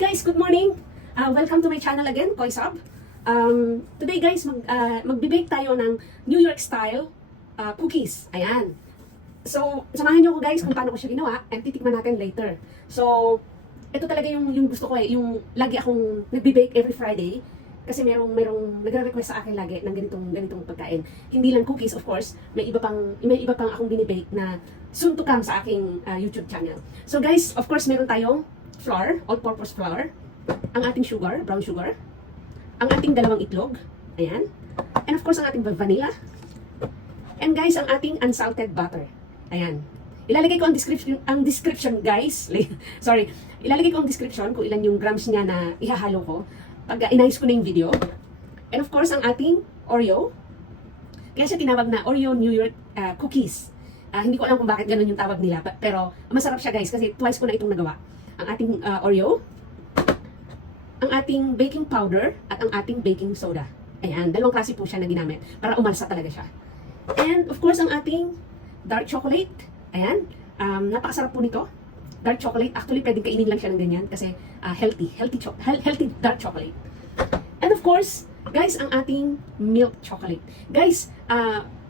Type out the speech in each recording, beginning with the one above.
guys, good morning. Welcome to my channel again, Koy Sab. Today guys, magbe-bake tayo ng New York style cookies. Ayan. So, samahan niyo ko guys kung paano ko siya ginawa and titikman natin later. So, ito talaga yung gusto ko yung lagi akong nagbe-bake every Friday. Kasi merong nagre-request sa akin lagi ng ganitong pagkain. Hindi lang cookies, of course. May iba pang akong binibake na soon to come sa aking YouTube channel. So guys, of course, meron tayong flour, all-purpose flour, ang ating sugar, brown sugar, ang ating dalawang itlog, ayan, and of course, ang ating vanilla, and guys, ang ating unsalted butter, ayan. Ilalagay ko ang description guys, sorry, ilalagay ko ang description kung ilan yung grams niya na ihahalo ko, pag inayos ko na yung video, and of course, ang ating Oreo, kaya siya tinawag na Oreo New York cookies. Hindi ko alam kung bakit ganun yung tawag nila, pero masarap siya guys, kasi twice ko na itong nagawa. Ang ating Oreo, ang ating baking powder, at ang ating baking soda. Ayan, dalawang klase po siya na ginamit para umalsa talaga siya. And of course, ang ating dark chocolate. Ayan, napakasarap po nito. Dark chocolate, actually pwedeng kainin lang siya ng ganyan kasi healthy dark chocolate. And of course, guys, ang ating milk chocolate. Guys,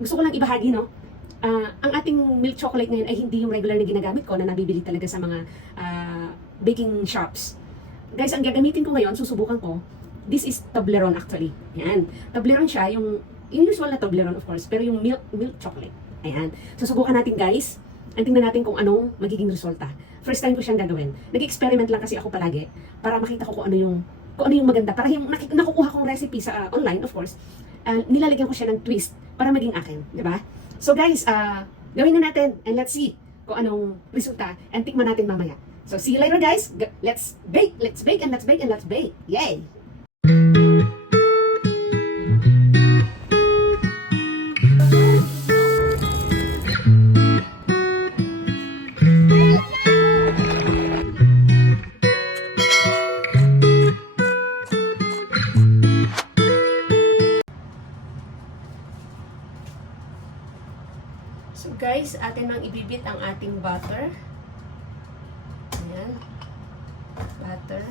gusto ko lang ibahagi, no? Ang ating milk chocolate ngayon ay hindi yung regular na ginagamit ko na nabibili talaga sa mga baking shops. Guys, ang gagamitin ko ngayon, susubukan ko, this is Toblerone actually. Ayan. Toblerone siya, yung usual na Toblerone of course, pero yung milk chocolate. Ayan. Susubukan natin guys, and tingnan natin kung anong magiging resulta. First time ko siyang gagawin. Nag-experiment lang kasi ako palagi para makita ko kung ano yung maganda. Para yung nakukuha kong recipe sa online, of course, nilalagyan ko siya ng twist para maging akin. Diba? So guys, gawin na natin and let's see kung anong resulta and tikman natin mamaya. So see you later guys. Let's bake and let's bake and let's bake. Yay! So guys, atin nang ibibit ang ating butter. Ayan. Butter.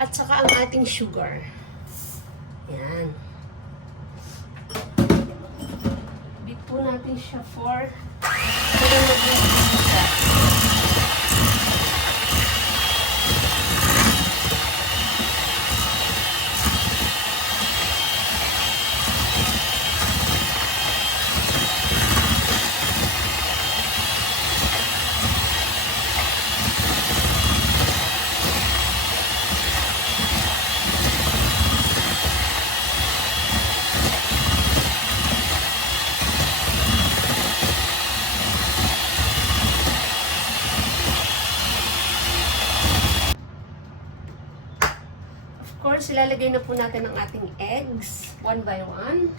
At saka ang ating sugar. Ayan. Bit po natin siya for of course, ilalagay na po natin ang ating eggs, one by one.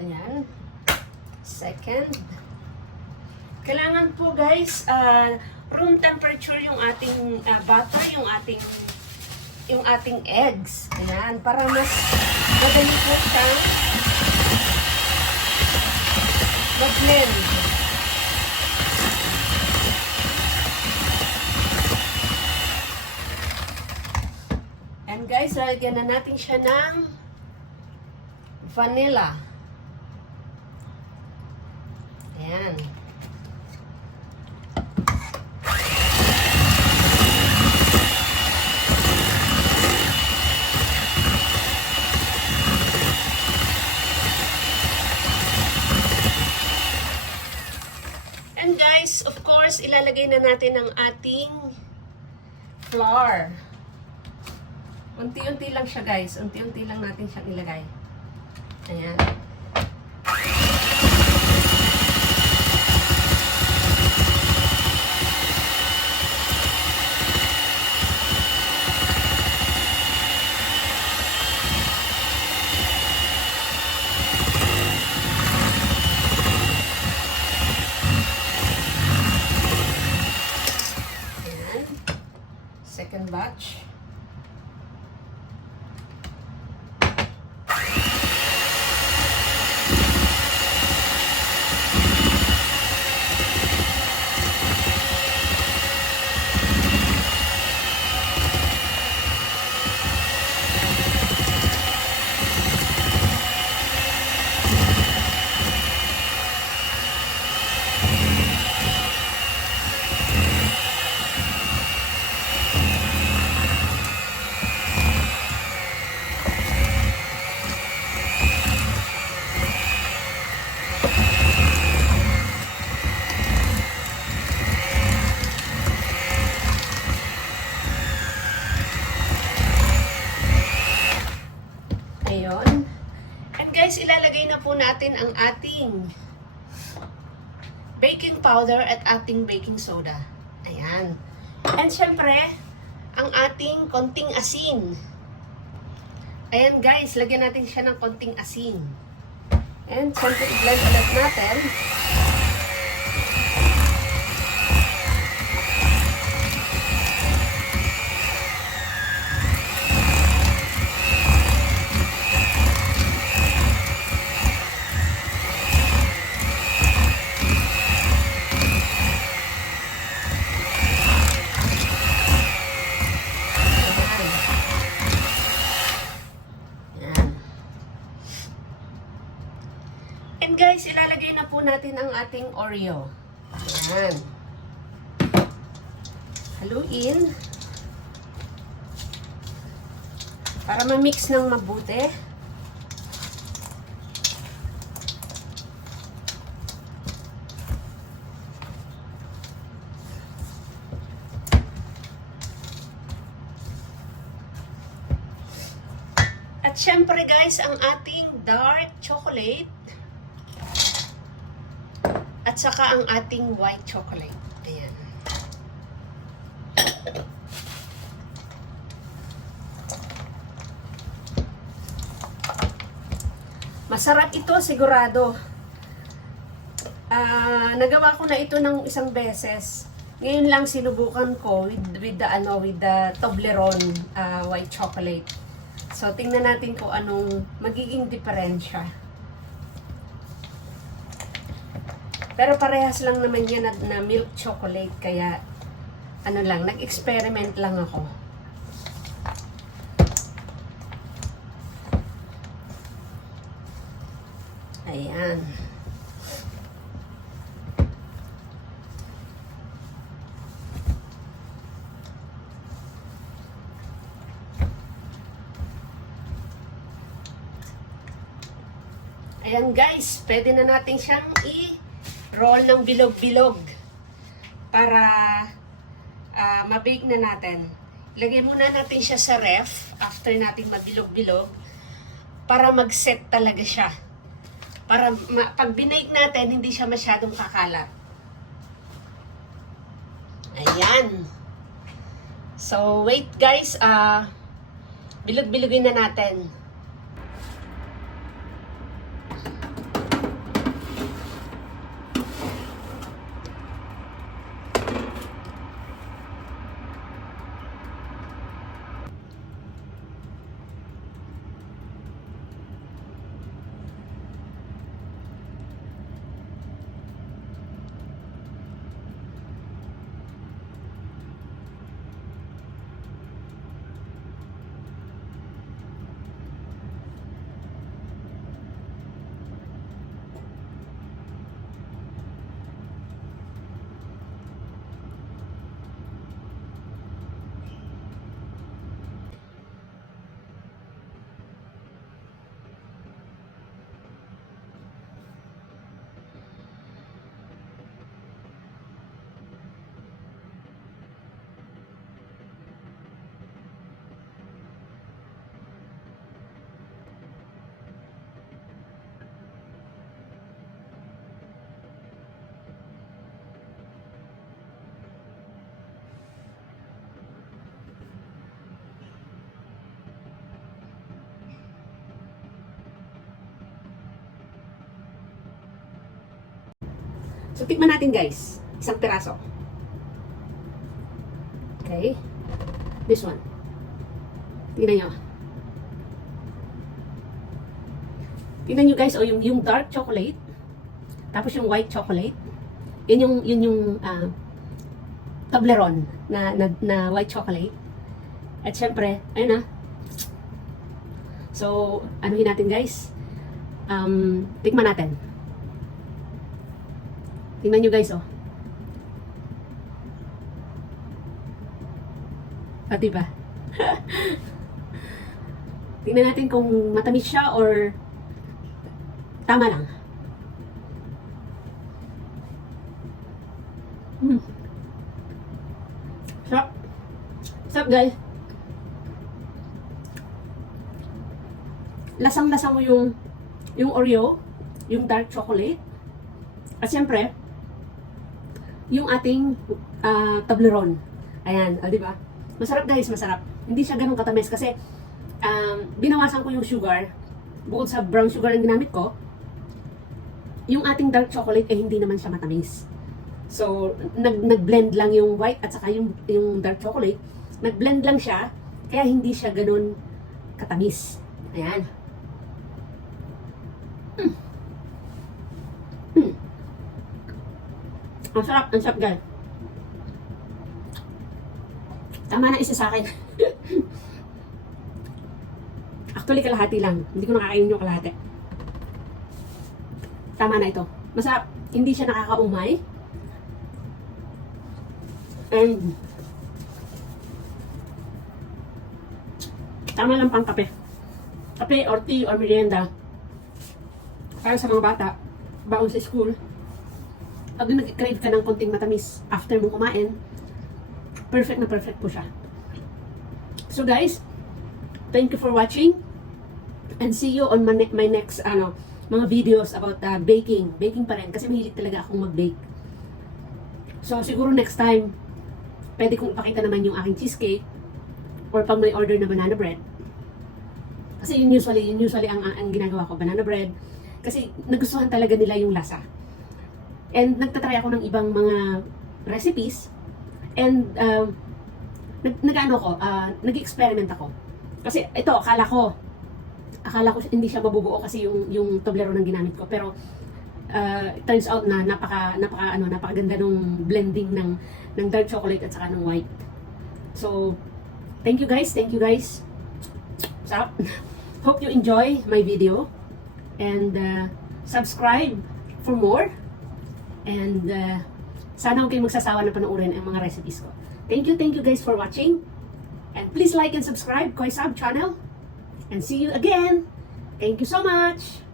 Ayan. Second. Kailangan po guys, room temperature yung ating butter, yung ating eggs. Ayan, para mas madali po siyang mag-blend. And guys, lalagyan na natin siya ng vanilla. Ayan. And guys, of course, ilalagay na natin ang ating flour. Unti-unti lang siya guys. Unti-unti lang natin siyang ilagay. Ayan. second batch. guys, ilalagay na po natin ang ating baking powder at ating baking soda. Ayan. And syempre, ang ating konting asin. Ayan guys, lagyan natin siya ng konting asin. And syempre, i-blend ulit natin. And guys, ilalagay na po natin ang ating Oreo. Ayan. Haluin. Para ma-mix ng mabuti. At syempre guys, ang ating dark chocolate. At saka ang ating white chocolate. Ayan. Masarap ito, sigurado. Nagawa ko na ito ng isang beses. Ngayon lang sinubukan ko with the Toblerone white chocolate. So tingnan natin kung anong magiging diferensya. Pero parehas lang naman yan na milk chocolate, kaya ano lang, nag-experiment lang ako. Ayan. Ayan guys, pwede na natin siyang roll ng bilog-bilog para ma-bake na natin. Ilagay muna natin siya sa ref after natin mabilog-bilog para mag-set talaga siya. Para pag binake natin, hindi siya masyadong kakalat. Ayan. So, wait guys. Bilog-bilogin na natin. So, tikman natin guys. Isang piraso. Okay. This one. Tingnan nyo. Tingnan nyo guys, yung dark chocolate. Tapos yung white chocolate. Yun yung Toblerone na white chocolate. At syempre, ayun na. So, anuhin natin guys. Tikman natin. Tingnan nyo guys, oh. Ah, diba? Tingnan natin kung matamis siya or tama lang. Sarap. Sarap guys. Lasang-lasa mo yung yung Oreo, yung dark chocolate, at syempre, yung ating Toblerone. Ayan, di ba? Masarap guys, masarap. Hindi siya ganun katamis kasi binawasan ko yung sugar. Bukod sa brown sugar ang ginamit ko, yung ating dark chocolate eh hindi naman siya matamis. So, nag-blend lang yung white at saka yung dark chocolate. Nag-blend lang siya, kaya hindi siya ganun katamis. Ayan. Ang sarap guys. Tama na isa sa akin. Actually, kalahati lang. Hindi ko nakakainin yung kalahati. Tama na ito. Masarap. Hindi siya nakakaumay. And tama lang pang kape. Kape or tea or merienda. Para sa mga bata, baon sa school. Pag nag-crave ka ng konting matamis after mo kumain, perfect na perfect po siya. So guys, thank you for watching. And see you on my next mga videos about baking. Baking pa rin kasi mahilig talaga akong mag-bake. So siguro next time pwede kong ipakita naman yung aking cheesecake or pag may order na banana bread. Kasi yun usually ang ginagawa ko, banana bread. Kasi nagustuhan talaga nila yung lasa. And nagtatry ako ng ibang mga recipes. And nag-experiment ako. Kasi ito, akala ko hindi siya mabubuo kasi yung Toblerone ng ginamit ko. Pero it turns out na napakaganda nung blending ng dark chocolate at saka ng white. So, thank you guys. So, hope you enjoy my video and subscribe for more. And sana huwag kayong magsasawa na panoorin ang mga recipes ko. Thank you guys for watching. And please like and subscribe Koy Sab channel. And see you again. Thank you so much.